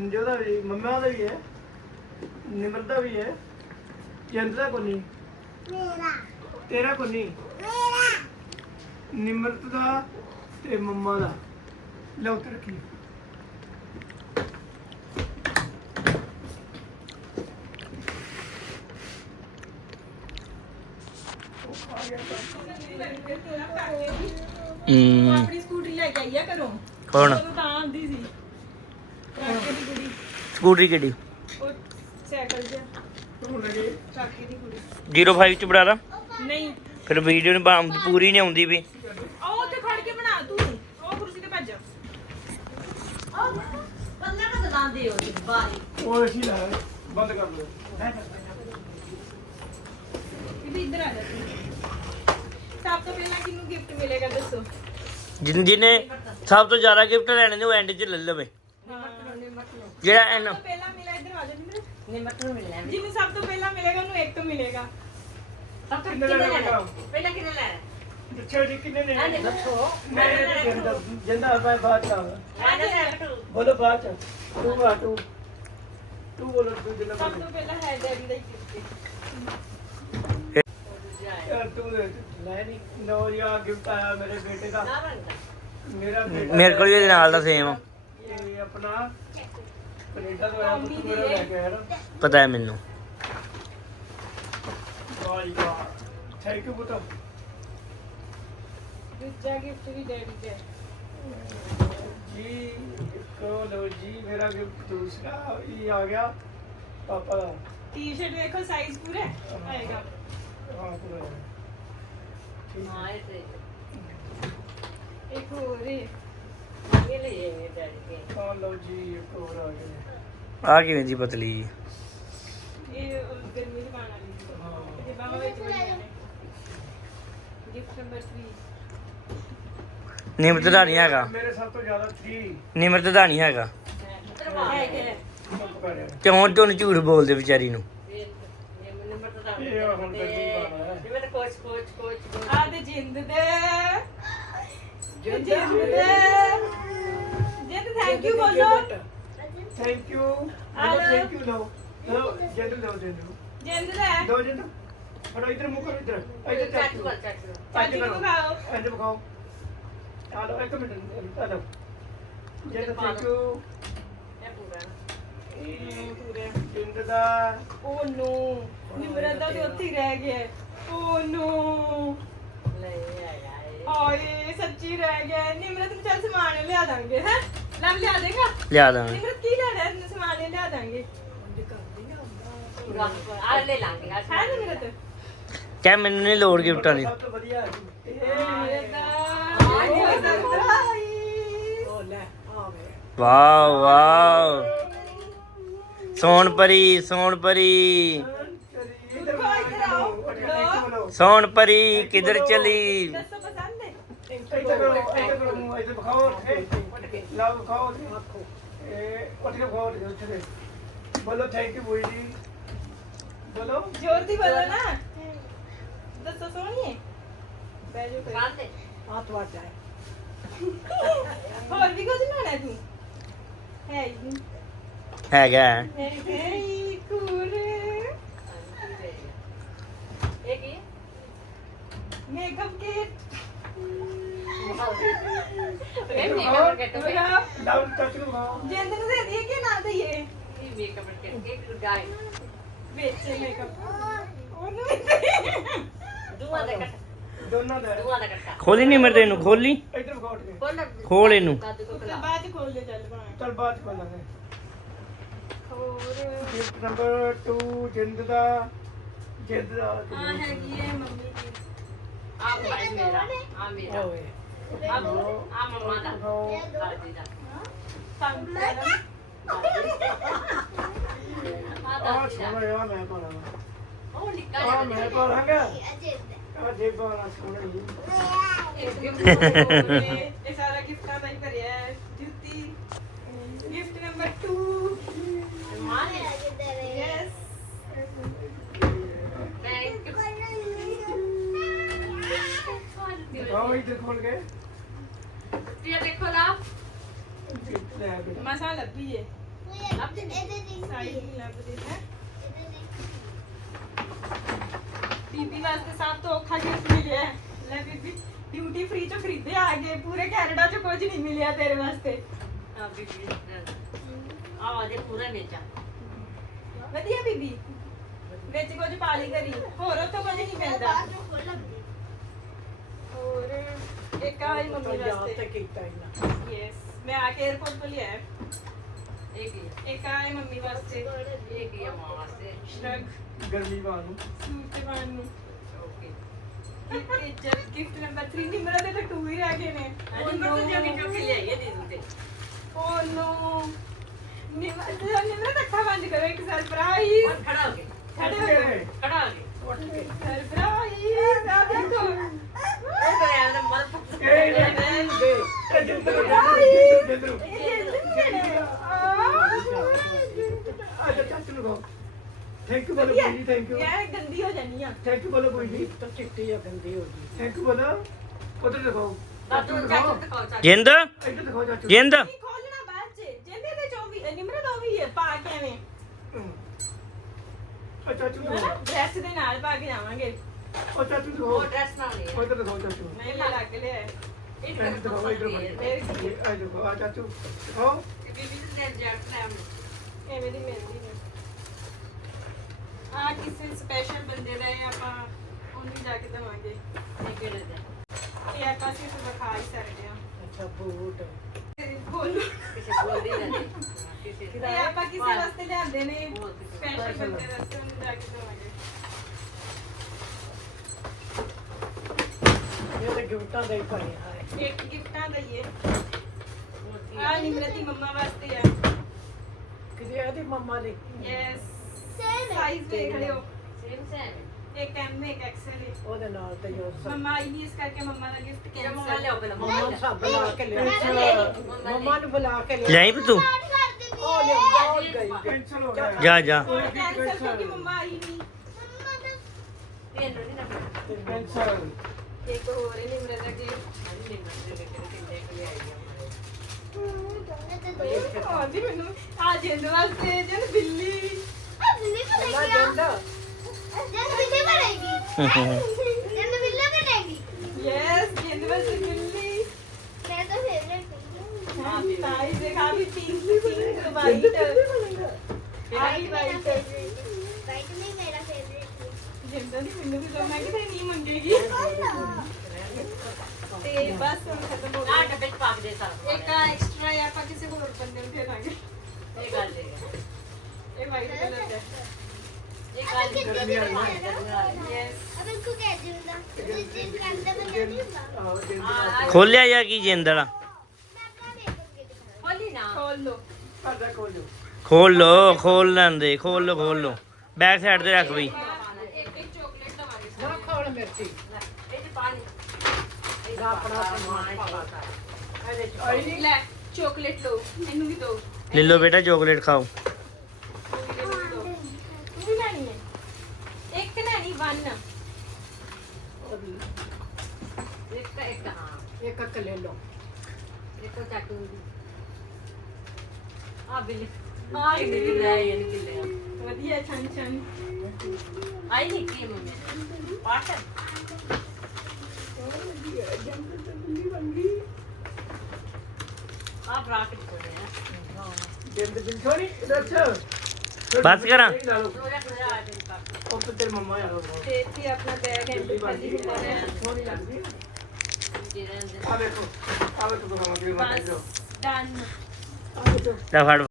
ਅੰਜੋ ਦਾ ਵੀ ਮੰਮਾ ਦਾ ਵੀ ਹੈ ਨਿਮਰਤ ਦਾ ਵੀ ਹੈ ਜੰਦ ਦਾ ਕੋਈ ਨਹੀਂ ਤੇਰਾ ਕੋਈ ਨਹੀਂ ਨਿਮਰਤ ਦਾ ਤੇ ਮੰਮਾ ਦਾ ਲਓ ਤੇ ਰੱਖੀ ਆਪਣੀ ਸਕੂਟਰੀ ਲੈ ਕੇ ਆਈਆ ਘਰੋਂ ਕੌਣ ਉਹ ਤਾਂ ਆਂਦੀ ਸੀ ਕਾਕੇ ਦੀ ਕੁੜੀ ਸਕੂਟਰੀ ਕਿਹੜੀ ਉਹ ਸਾਈਕਲ ਜਿਹਾ ਤੂੰ ਲੱਗੇ ਕਾਕੇ ਦੀ ਕੁੜੀ 05 ਚ ਬਣਾ ਲਾ ਨਹੀਂ ਫਿਰ ਵੀਡੀਓ ਨੇ ਪੂਰੀ ਨਹੀਂ ਆਉਂਦੀ ਵੀ ਉਹ ਉੱਥੇ ਖੜ ਕੇ ਬਣਾ ਤੂੰ ਉਹ ਕੁਰਸੀ ਤੇ ਭੱਜ ਬੰਦਾ ਕਦ ਦਾਂਦੇ ਹੋ ਬਾਰੀ ਉਹ ਅਸੀਂ ਲਾ ਬੰਦ ਕਰ ਲਓ ਇਹ ਵੀ ਇੱਧਰ ਆ ਜਾ ਤੂੰ ਸਭ ਤੋਂ ਪਹਿਲਾਂ ਕਿਹਨੂੰ ਗਿਫਟ ਮਿਲੇਗਾ ਦੱਸੋ ਜਿਹਨੇ ਸਭ ਤੋਂ ਜ਼ਿਆਦਾ ਗਿਫਟ ਲੈਣੇ ਨੇ ਉਹ ਐਂਡ 'ਚ ਲੈ ਲਵੇ ਜਿਹੜਾ ਐਨ ਸਭ ਤੋਂ ਪਹਿਲਾਂ ਮਿਲਾ ਇੱਧਰ ਆ ਜਾ ਨਿਮਰ ਨਿਮਰਤ ਨੂੰ ਮਿਲਣਾ ਜਿਹਨੂੰ ਸਭ ਤੋਂ ਪਹਿਲਾਂ ਮਿਲੇਗਾ ਉਹਨੂੰ ਇੱਕ ਮਿਲੇਗਾ ਸਭ ਤੋਂ ਕਿੰਨੇ ਕਿੰਨੇ ਲੈਣਾ? ਲੈਣਾ ਪਹਿਲਾਂ ਕਿੰਨੇ ਲੈਣਾ ਦੱਸੋ ਜੀ ਕਿੰਨੇ ਨੇ ਆ ਨਹੀਂ ਦੱਸੋ ਮੈਂ ਜਿੰਦਾ ਆਪਾਂ ਬਾਤ ਕਰ ਆ ਜਾ ਬੋਲੋ ਬਾਤ ਤੂੰ ਆ ਤੂੰ ਬੋਲੋ ਤੂੰ ਜਿੰਨਾ ਸਭ ਤੋਂ ਪਹਿਲਾਂ ਹੈ ਡੈਡੀ ਦਾ ਹੀ ਗਿਫਟ ਯਾਰ ਤੂੰ ਲੈ ਨਹੀਂ ਨੋ ਯਾਰ ਗਿਫਟ ਆਇਆ ਮੇਰੇ ਬੇਟੇ ਦਾ ਨਾ ਬਣਦਾ ਮੇਰਾ ਬੇਟਾ ਮੇਰੇ ਕੋਲ ਵੀ ਇਹਦੇ ਨਾਲ ਦਾ ਸੇਮ ਇਹ ਆਪਣਾ ਕੈਨੇਡਾ ਤੋਂ ਆਇਆ ਤੂੰ ਮੇਰਾ ਲੈ ਕੇ ਆਇਆ ਨਾ ਪਤਾ ਹੈ ਮੈਨੂੰ ਵਾਹ ਜੀ ਵਾਹ ਥੈਂਕ ਯੂ ਬੁੱਤ ਦੂਜਾ ਗਿਫਟ ਵੀ ਡੈਡੀ ਦਾ ਜੀ ਲੋ ਜੀ ਮੇਰਾ ਗਿਫਟ ਦੂਸਰਾ ਇਹ ਆ ਗਿਆ ਪਾਪਾ ਦਾ ਟੀ-ਸ਼ਰਟ ਦੇਖੋ ਸਾਈਜ਼ ਪੂਰਾ ਆਏਗਾ ਹਾਂ ਪੂਰਾ ਹਾਂ ਇਹ ਤੇ ਇੱਕ ਹੋਰ ਹੈ ਇਹ ਲੈ ਇਹ ਡੈਡੀ ਕੇ ਹਾਂ ਲੋ ਜੀ ਇੱਕ ਹੋਰ ਆ ਗਿਆ ਆ ਕਿਵੇਂ ਦੀ ਪਤਲੀ ਇਹ ਗਰਮੀ ਚ ਪਾਉਣ ਵਾਲੀ ਸੀ ਤੇ ਬਾਹਾਂ ਵਿੱਚ ਬੜੀਆਂ ਨੇ ਗਿਫਟ ਨੰਬਰ 3 ਨਿਮਰਤ ਦਾ ਨਹੀਂ ਹੈਗਾ ਮੇਰੇ ਸਭ ਤੋਂ ਜ਼ਿਆਦਾ 3 ਨਿਮਰਤ ਦਾ ਨਹੀਂ ਹੈਗਾ ਹੈ ਕਿ ਚੁੱਪ ਕਰ ਰਿਹਾ ਤੇ ਹੁਣ ਤੁਹਾਨੂੰ ਝੂਠ ਬੋਲਦੇ ਵਿਚਾਰੀ ਨੂੰ ਨਿਮਰਤ ਦਾ ਇਹ ਹੁਣ ਗੱਡੀ ਪਾਣਾ ਹੈ ਨਿਮਰਤ ਕੋਚ ਆ ਤੇ ਜਿੰਦ ਦੇ ਜਿੰਦ ਥੈਂਕ ਯੂ ਬੋਲੋ ਥੈਂਕ ਯੂ ਆ ਲਓ। ਥੈਂਕ ਯੂ ਲਓ ਲਓ ਜੈਂਦੂ ਲਓ ਜੈਂਦੂ ਜਿੰਦ ਦਾ ਦੋ ਜੈਂਦੂ ਫੜੋ ਇਧਰ ਮੁੱਕੋ ਇਧਰ ਇਧਰ ਚੱਕ ਚੱਕ ਕਰ ਚੱਕ ਚਾਚੂ ਨੂੰ ਖਾਓ ਇੰਜ ਬਖਾਓ ਆ ਲਓ ਇੱਕ ਮਿੰਟ ਆ ਲਓ ਜੈਂਦੂ ਥੈਂਕ ਯੂ ਇਹ ਪੂਰਾ ਇਹ ਪੂਰੇ ਜਿੰਦ ਦਾ ਓ ਨੋ ਨਿਮਰਤ ਦਾ ਤੇ ਉੱਥੇ ਹੀ ਰਹਿ ਗਿਆ ਓ ਨੋ ਲੈ ਆਇਆ ਹਾਏ ਸੱਚੀ ਰਹਿ ਗਿਆ ਨਿਮਰਤ ਨੂੰ ਚੱਲ ਸਮਾਨ ਲਿਆ ਦਾਂਗੇ ਹੈ ਲਵ ਲਿਆ ਦੇਗਾ ਲਿਆ ਦਾਂਗੇ ਨਿਮਰਤ ਕੀ ਲੈਣਾ ਹੈ ਸਮਾਨ ਲਿਆ ਦਾਂਗੇ ਆ ਲੈ ਲਾਂਗੇ ਆ ਹੈ ਨਿਮਰਤ ਕਹਿ ਮੈਨੂੰ ਨਹੀਂ ਲੋੜ ਗਿਫਟਾਂ ਦੀ ਸਭ ਤੋਂ ਵਧੀਆ ਹੈ ਨਿਮਰਤ ਦਾ ਉਹ ਲੈ ਆਵੇ ਵਾਓ ਵਾਓ ਸੋਨ ਪਰੀ ਸੋਨ ਪਰੀ ਕਿਧਰ ਚਲੀ ਦੱਸੋ ਪਸੰਦ ਹੈ ਇੱਥੇ ਕਰੋ ਮੂੰਹ ਇੱਥੇ ਬਖਾਓ ਲਓ ਬਖਾਓ ਇਹ ਉੱਠ ਕੇ ਬਖਾਓ ਉੱਠ ਕੇ ਬੋਲੋ ਥੈਂਕ ਯੂ ਬੋਈ ਜੀ ਬੋਲੋ ਜ਼ੋਰ ਦੀ ਬੋਲੋ ਨਾ ਦੱਸੋ ਸੋਹਣੀਏ ਬਹਿ ਜਾਓ ਫਿਰ ਬੰਦ ਆ ਤੁਹਾਡਾ ਹੈ ਹੋਰ ਵੀ ਕੁਝ ਲੈਣਾ ਤੂੰ ਹੈ ਹੀ ਨਹੀਂ ਹੈਗਾ ਹੈ ਕੂਲ ਇਹ ਕੀ ਮੇਕਅਪ ਕਿਟ ਇਹ ਮੇਕਅਪ ਕਿੱਟ ਲਓ ਟੱਚ ਨੂੰ ਬਖਾਓ ਜਿੰਦ ਨੂੰ ਦੇ ਦਈਏ ਕਿ ਨਾ ਦਈਏ ਇਹ ਮੇਕਅਪ ਕਿੱਟ ਇੱਕ ਡਾਈ ਵਿੱਚ ਮੇਕਅਪ ਉਹਨੂੰ ਦੂਆ ਦਾ ਕੱਟ ਦੋਨਾਂ ਦਾ ਦੂਆ ਦਾ ਕੱਟਾ ਖੋਲੀ ਨਿਮਰਤ ਇਹਨੂੰ ਖੋਲੀ ਇੱਧਰ ਬਖਾਓ ਉੱਠ ਕੇ ਕੋਲ ਖੋਲ ਇਹਨੂੰ ਕੱਦ ਕੋ ਫਿਰ ਬਾਅਦ ਚ ਖੋਲ ਦੇ ਚੱਲ ਭਾਵੇਂ ਚਲ ਬਾਅਦ ਚ ਖੋਲਾਂਗੇ ਹੋਰ ਗਿਫਟ ਨੰਬਰ 2 ਜਿੰਦ ਦਾ ਆ ਹੈਗੀ ਹੈ ਮੰਮੀ ਦੀ ਆ ਭਾਈ ਮੇਰਾ ਆ ਮੇਰਾ ਓਏ ਆ ਮਮਾ ਦਾ ਦਾਦੀ ਦਾ ਸੰਗ ਕਰਾਂ ਆ ਆ ਦਾਦੀ ਦਾ ਸੋਹਣਾ ਯਾਰ ਮੈਂ ਪਾਣਾ ਉਹ ਨਿੱਕਾ ਆ ਜਿਹਾ ਮੈਂ ਪਾਣਾਗਾ ਆ ਜੇਬਾਂ ਵਾਲਾ ਸੋਹਣਾ ਜੀ ਇਹ ਸਾਰਾ ਗਿਫਟਾਂ ਦਾ ਹੀ ਭਰਿਆ ਹੈ ਜੁੱਤੀ ਗਿਫਟ ਨੰਬਰ 2 ਮਾਰੇ ਯੈਸ ਥੈਂਕ ਯੂ ਆਓ ਇੱਧਰ ਖੋਲ ਕੇ ਤੇ ਦੇਖੋ ਲਾ ਲੈ ਕੇ ਮਸਾ ਲੱਭੀ ਏ ਸਾਈਜ਼ ਨਹੀਂ ਲੱਭਦੇ ਹੈ ਬੀਬੀ ਵਾਸਤੇ ਸਭ ਤੋਂ ਔਖਾ ਗਿਫਟ ਮਿਲਿਆ ਹੈ। ਲੈ ਬੀਬੀ ਡਿਊਟੀ ਫ੍ਰੀ ਚੋਂ ਖਰੀਦੇ ਆ ਗਏ ਪੂਰੇ ਕੈਨੇਡਾ ਚ ਕੁਝ ਨਹੀਂ ਮਿਲਿਆ ਤੇਰੇ ਵਾਸਤੇ ਆ ਬੀਬੀ ਆ ਦੇ ਪੂਰਾ ਵੇਚਾ ਵਧੀਆ ਬੀਬੀ ਵਿੱਚ ਕੁਝ ਪਾ ਲਈ ਕਰੀ ਹੋਰ ਉੱਥੋਂ ਕੁਝ ਨਹੀਂ ਮਿਲਦਾ ਹੋਰ ਇੱਕ ਆ ਹੀ ਮੰਮੀ ਵਾਸਤੇ ਯੈਸ ਮੈਂ ਆ ਕੇ 에어ਪੋਰਟ ਤੋਂ ਲਿਆ ਹੈ। ਇੱਕ ਆ ਹੈ ਮੰਮੀ ਵਾਸਤੇ ਇਹ ਕੀ ਆ ਮਾਂ ਵਾਸਤੇ ਸ਼ਰਗ ਗਰਮੀ ਬਾਹਰ ਨੂੰ ਸੂਟ ਤੇ ਪਾਉਣ ਨੂੰ ਓਕੇ ਗਿਫਟ ਨੰਬਰ 3 ਨਿਮਰਾ ਦੇ ਤਾਂ 2 ਹੀ ਰਹਿ ਗਏ ਨੇ ਨੰਬਰ ਤੋਂ ਜੋਗੀ ਚੋਕੀ ਲਿਆਈਏ ਦੇ ਦੂਤੇ ਓ ਨੋ ਨਿਮਰਾ ਤਾਂ ਅੱਖਾਂ ਬੰਦ ਕਰੋ ਇੱਕ ਸਰਪ੍ਰਾਈਜ਼ ਖੜਾ ਹੋ ਕੇ ਖੜੇ ਹੋ ਗਏ ਖੜਾ ਹੋ ਕੇ ਸਰਪ੍ਰਾਈਜ਼ ਆ ਦੇਖੋ ਉਹ ਤਾਂ ਯਾਰ ਮਰ ਪੁੱਤ ਇਹ ਜਿੰਦਰ ਜਿੰਦਰ ਅੱਛਾ ਚਾਚੂ ਨੂੰ ਕਹੋ ਥੈਂਕ ਯੂ ਬੋਲੋ ਕੋਈ ਨਹੀਂ ਥੈਂਕ ਯੂ ਯਾਰ ਗੰਦੀ ਹੋ ਜਾਨੀ ਆ ਥੈਂਕ ਯੂ ਬੋਲੋ ਕੋਈ ਨਹੀਂ ਤਾਂ ਚਿੱਟੀ ਆ ਗੰਦੀ ਹੋ ਗਈ ਥੈਂਕ ਯੂ ਬੋਲੋ ਉਧਰ ਦਿਖਾਓ ਦਾਦੂ ਨੂੰ ਚਾਚੂ ਦਿਖਾਓ ਚਾਚੂ ਜਿੰਦ ਇੱਧਰ ਦਿਖਾਓ ਚਾਚੂ ਜਿੰਦ ਨਹੀਂ ਖੋਲਣਾ ਬਾਅਦ ਚ ਜਿੰਦੇ ਦੇ 24 ਨਿਮਰਾ ਦਾ ਉਹ ਵੀ ਹੈ ਪਾ ਕੇ ਐਵੇਂ ਉਹ ਚਾਚੂ ਨੂੰ ਹਨਾ ਡਰੈਸ ਦੇ ਨਾਲ ਪਾ ਕੇ ਜਾਵਾਂਗੇ ਉਹ ਚਾਚੂ ਨੂੰ ਉਹ ਦਿਖਾਓ ਡਰੈਸ ਨਾਲ ਨਹੀਂ ਉਹ ਇੱਧਰ ਦਿਖਾਓ ਚਾਚੂ ਨੂੰ ਨਹੀਂ ਲੈ ਲੱਗ ਲਿਆ ਇਹ ਇੱਧਰ ਦਿਖਾਓ ਇੱਧਰ ਆ ਦੇਖੋ ਆ ਚਾਚੂ ਦਿਖਾਓ ਬੀਬੀ ਦੇ ਜੈਕਟ ਲੈ ਆਉਂ ਐਵੇਂ ਦੀ ਮਿਲਦੀ ਨੇ ਆ ਕਿਸੇ ਸਪੈਸ਼ਲ ਬੰਦੇ ਦਾ ਇਹ ਆਪਾਂ ਉਹਨੂੰ ਜਾ ਕੇ ਦਵਾਂਗੇ ਇਹ ਕਿਹੜੇ ਦੇ ਇਹ ਆਪਾਂ ਸਿਰਫ ਦਿਖਾ ਹੀ ਸਕਦੇ ਆ ਅੱਛਾ ਬੂਟ ਬੋਲੋ ਕਿਸੇ ਕੋਲ ਦੀ ਜਾਂਦੇ ਕਿਸੇ ਇਹ ਆਪਾਂ ਕਿਸੇ ਵਾਸਤੇ ਲਿਆਂਦੇ ਨੇ ਸਪੈਸ਼ਲ ਬੰਦੇ ਵਾਸਤੇ ਉਹਨੂੰ ਜਾ ਕੇ ਦਵਾਂਗੇ ਇਹ ਤਾਂ ਗਿਫਟਾਂ ਦਾ ਹੀ ਬਣਿਆ ਹੈ ਇੱਕ ਗਿਫਟਾਂ ਦਾ ਹੀ ਹੈ ਆ ਨਿਮਰਤੀ ਮੰਮਾ ਵਾਸਤੇ ਆ ਕਿਤੇ ਇਹਦੀ ਮੰਮਾ ਦੀ ਯੈਸ ਸਾਈਜ਼ ਦੇਖ ਲਿਓ ਸੇਮ ਸੇਮ ਇੱਕ ਐਮ ਇੱਕ ਐਕਸਲ ਹੈ ਉਹਦੇ ਨਾਲ ਤੇ ਜੋ ਮੰਮਾ ਆਈ ਨਹੀਂ ਇਸ ਕਰਕੇ ਮੰਮਾ ਦਾ ਗਿਫਟ ਕਿਹੜਾ ਕੈਂਸਲ ਮੋਬਾਈਲ ਲਿਆਓ ਪਹਿਲਾਂ ਮੰਮਾ ਮੋਬਾਈਲ ਨੂੰ ਸਭ ਬੁਲਾ ਕੇ ਲਿਆ ਮੰਮਾ ਨੂੰ ਬੁਲਾ ਕੇ ਲਿਆ ਲਿਆਈ ਤੂੰ ਉਹ ਲਿਆ ਉਹ ਗਈ ਕੈਂਸਲ ਹੋ ਗਿਆ ਜਾ ਜਾ ਕੈਂਸਲ ਕਿਉਂਕਿ ਮੰਮਾ ਆਈ ਨਹੀਂ ਤੈਨੂੰ ਨਹੀਂ ਨਾ ਕੈਂਸਲ ਇੱਕ ਹੋਰ ਹੈ ਨਿਮਰਾ ਦਾ ਗਿਫਟ ਹਾਂਜੀ ਨਹੀਂ ਨਾ ਕਿੰਨੇ ਕੁ ਲਿਆਈ ਆਂਦੀ ਮੈਨੂੰ ਆ ਜਿੰਦ ਵਾਸਤੇ ਜਨ ਬਿੱਲੀ ਨਾ ਜਾਂਦਾ ਯੈਸ ਜਿੰਦ ਵਾਸਤੇ ਬਿੱਲੀ ਹਾਂ ਸਾਈਜ਼ ਦੇਖਾ ਵੀ ਪਿੰਕ ਵਾਈਟ ਆਈ ਵਾਈਟ ਜਿੰਦ ਦੀ ਮੈਨੂੰ ਵੀ ਤਾਂ ਮੈਂ ਕਿਤੇ ਨਹੀਂ ਮੰਗੇਗੀ ਤੇ ਬਸ ਹੁਣ ਖਤਮ ਹੋ ਆ ਗਿਆ ਡੱਬੇ ਚ ਪਾ ਕੇ ਦੇ ਸਾਰਾ ਇੱਕ ਐਕਸਟਰਾ ਹੈ ਆਪਾਂ ਕਿਸੇ ਹੋਰ ਬੰਦੇ ਨੂੰ ਦੇ ਦਾਂਗੇ ਇਹ ਗੱਲ ਹੈ ਇਹ ਵਾਈਟ ਕਲਰ ਦਾ ਇਹ ਗੱਲ ਯੈਸ ਖੋਲਿਆ ਜਾਂ ਕੀ ਜਿੰਦ ਵਾਲਾ ਖੋਲੀ ਨਾ ਖੋਲ ਲੋ ਸਾਡਾ ਕੋਲ ਜੋ ਖੋਲ ਲੈਂਦੇ ਖੋਲ ਲੋ ਬੈਕ ਸਾਈਡ ਤੇ ਰੱਖ ਬਈ ਇੱਕ ਚਾਕਲੇਟ ਦਵਾਂਗੇ ਨਾ ਖਾਣ ਮਿਰਚੀ ਇਹ ਚ ਪਾਣੀ ਇਹਦਾ ਆਪਣਾ ਸਮਾਨ ਪਾ ਇਹਦੇ ਚ ਆਈ ਨਹੀਂ ਲੈ ਚਾਕਲੇਟ ਲਓ ਇਹਨੂੰ ਵੀ ਦਿਓ ਲੈ ਲਓ ਬੇਟਾ ਚਾਕਲੇਟ ਖਾਓ ਤੂੰ ਵੀ ਲੈਣੀ ਹੈ ਇੱਕ ਲੈਣੀ ਵਨ ਇੱਕ ਹਾਂ ਇੱਕ ਇੱਕ ਲੈ ਲਓ ਇੱਕ ਚਾਕੂ ਆ ਬਿੱਲੀ ਆ ਇਹ ਵੀ ਲੈ ਇਹ ਬਿੱਲੀ ਵਧੀਆ ਛਣ ਛਣ ਆਈ ਨਹੀਂ ਕੀ ਮੰਮੀ ਪਾਟ ਆ ਬਰਾਕਟ ਕੋਲੇ ਆ ਜਿੰਦ ਬਿਨ ਛੋੜੀ ਇੱਧਰ ਬਸ ਕਰਾਂ। ਥੋੜਾ ਥੋੜਾ ਆ ਤੇਰੀ ਪਾਟ ਉਹ ਤੇ ਤੇਰੀ ਮੰਮਾ ਯਾਰ ਤੇ ਇੱਥੇ ਆਪਣਾ ਬੈਗ ਹੈ ਖਾਲੀ ਹੁੰਦਾ ਹੈ ਸੋਹਣੀ ਲੱਗਦੀ ਜਿਹੜੇ ਅੰਦਰ ਆ ਦੇਖੋ ਦਿਖਾਵਾਂਗੇ ਬਸ ਡਨ ਲੈ ਫੜ